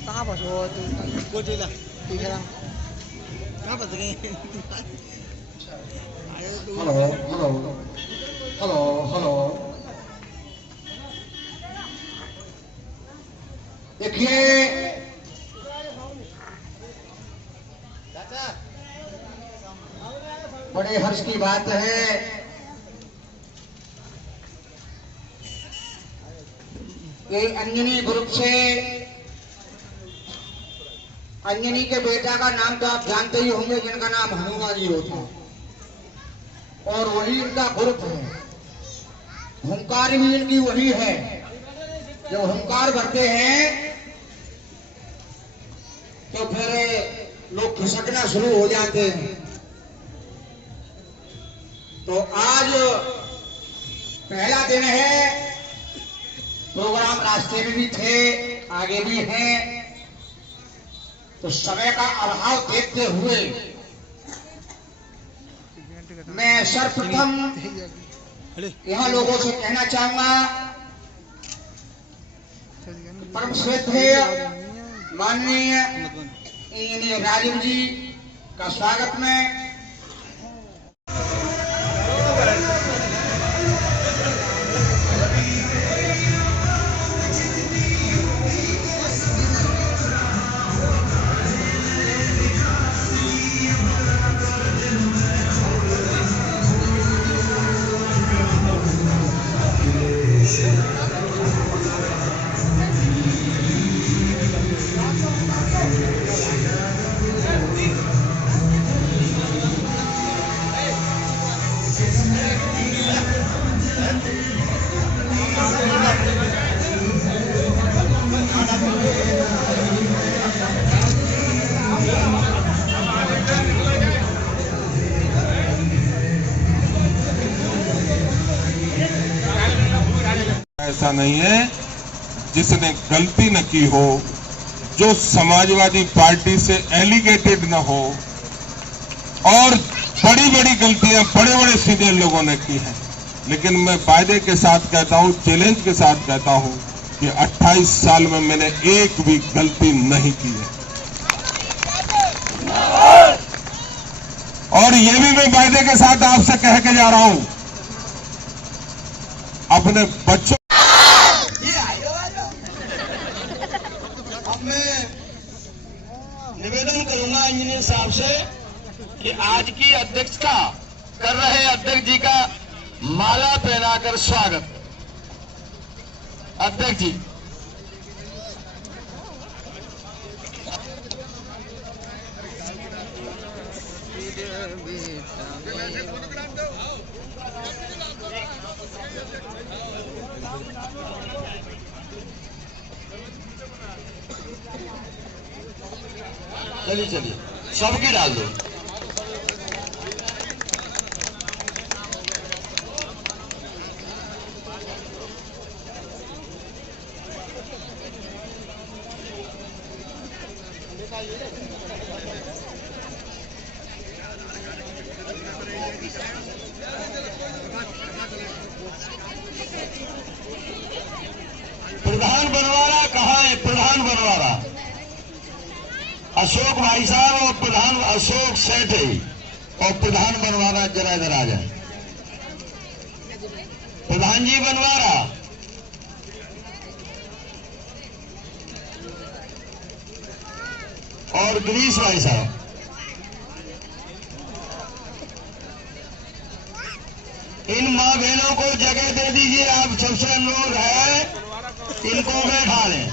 कहाँ फंस हो तू? गोजिला ठीक है कहाँ फंस गए? हेलो हेलो हेलो हेलो देखिए बड़े हर्ष की बात है कि अंजनी ग्रुप से अंजनी के बेटा का नाम तो आप जानते ही होंगे, जिनका नाम हनुमान जी होता है, और वही इनका ग्रुप है। हुंकार भी इनकी वही है। जब हुंकार भरते हैं तो फिर लोग खिसकना शुरू हो जाते हैं। तो आज पहला दिन है, प्रोग्राम रास्ते में भी थे, आगे भी हैं, तो समय का अभाव देखते हुए मैं सर्वप्रथम यहाँ लोगों से कहना चाहूंगा, परम श्रद्धेय माननीय इंजीनियर राजीव जी का स्वागत में ऐसा नहीं है जिसने गलती न की हो, जो समाजवादी पार्टी से एलिगेटेड न हो, और बड़ी बड़ी गलतियां बड़े बड़े सीनियर लोगों ने की हैं। लेकिन मैं वायदे के साथ कहता हूं, चैलेंज के साथ कहता हूं कि 28 साल में मैंने एक भी गलती नहीं की है। और ये भी मैं वायदे के साथ आपसे कह के जा रहा हूं, अपने बच्चों अब मैं निवेदन करूंगा इंजीनियर साहब से कि आज की अध्यक्षता कर रहे अध्यक्ष जी का माला पहनाकर स्वागत। अध्यक्ष जी चलिए चलिए सबकी डाल दो। प्रधान बनवारा कहाँ है? प्रधान बनवारा अशोक भाई साहब और प्रधान अशोक सेठ है, और प्रधान बनवारा जरा इधर आ जाए। प्रधान जी बनवारा और गिरीश भाई साहब। इन माँ बहनों को जगह दे दीजिए। आप सबसे अनुरोध है, इनको बैठा लें।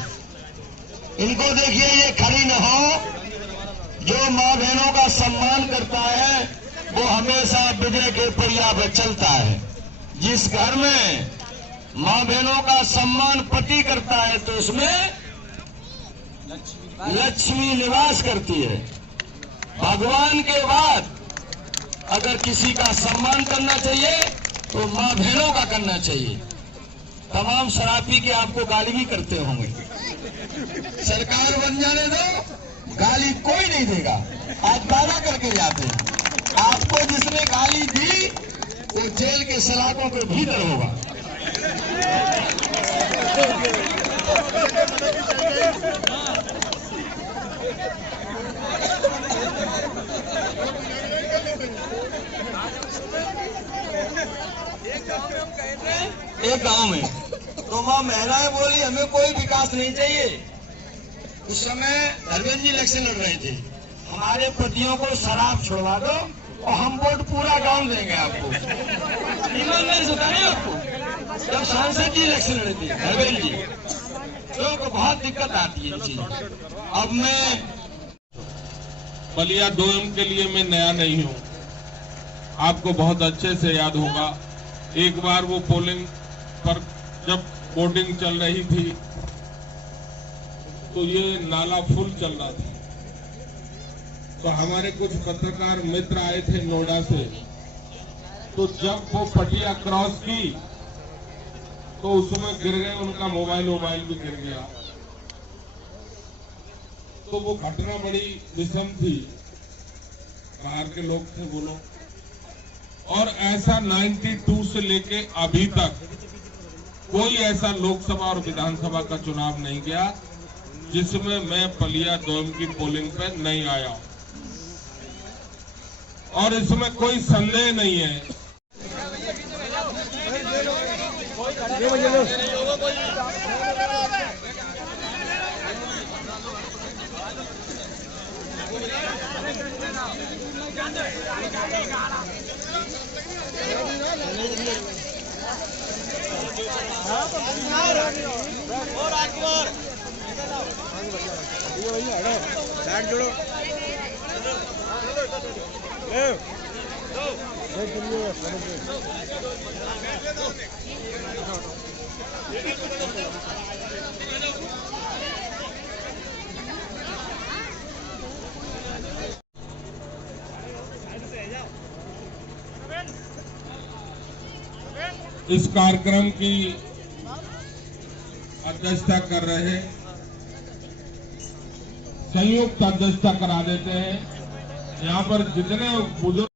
इनको देखिए, ये खड़ी न हो। जो माँ बहनों का सम्मान करता है वो हमेशा विजय के पहिया पर चलता है। जिस घर में माँ बहनों का सम्मान पति करता है तो उसमें लक्ष्मी निवास करती है। भगवान के बाद अगर किसी का सम्मान करना चाहिए तो माँ बहनों का करना चाहिए। तमाम शराब पी के आपको गाली भी करते होंगे। सरकार बन जाने दो, गाली कोई नहीं देगा। आप दावा करके जाते हैं, आपको जिसने गाली दी वो जेल के सलाखों के भीतर होगा। एक गांव में तो वहां महिलाएं बोली हमें कोई विकास नहीं चाहिए। उस समय धर्मेंद्र जी इलेक्शन लड़ रहे थे, हमारे पतियों को शराब छुड़वा दो और हम वोट पूरा गांव देंगे आपको। ईमानदारी से बताएं आपको, जब सांसद जी इलेक्शन लड़े थे धर्मेंद्र जी, तो बहुत दिक्कत आती है चीज। अब मैं बलिया 2M के लिए मैं नया नहीं हूं, आपको बहुत अच्छे से याद होगा। एक बार वो पोलिंग पर जब वोटिंग चल रही थी तो ये नाला फुल चल रहा था, तो हमारे कुछ पत्रकार मित्र आए थे नोएडा से, तो जब वो पटिया क्रॉस की तो उसमें गिर गए, उनका मोबाइल भी गिर गया। तो वो घटना बड़ी विषम थी, बाहर के लोग थे वो लोग, और ऐसा 92 से लेके अभी तक कोई ऐसा लोकसभा और विधानसभा का चुनाव नहीं गया जिसमें मैं बलिया 2M की पोलिंग पे नहीं आया, और इसमें कोई संदेह नहीं है। इस कार्यक्रम की अध्यक्षता कर रहे, संयुक्त अध्यक्षता करा देते हैं यहाँ पर जितने बुजुर्ग